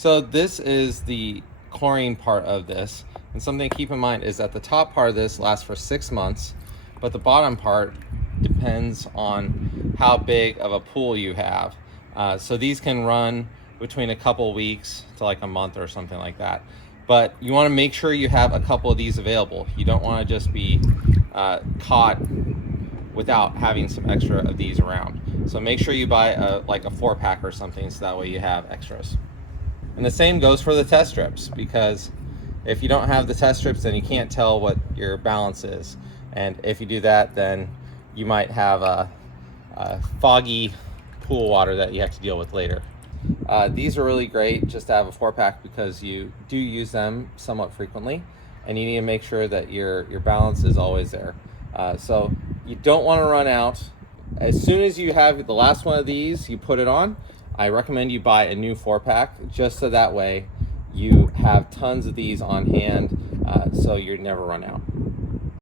So this is the chlorine part of this, and something to keep in mind is that the top part of this lasts for 6 months, but the bottom part depends on how big of a pool you have. So these can run between a couple weeks to like a month or something like that, but you want to make sure you have a couple of these available. You don't want to just be caught without having some extra of these around. So make sure you buy like a 4-pack or something, so that way you have extras. And the same goes for the test strips, because if you don't have the test strips, then you can't tell what your balance is. And if you do that, then you might have a foggy pool water that you have to deal with later. These are really great just to have a 4-pack, because you do use them somewhat frequently, and you need to make sure that your balance is always there. So you don't want to run out. As soon as you have the last one of these, you put it on. I recommend you buy a new 4-pack, just so that way you have tons of these on hand, so you never run out.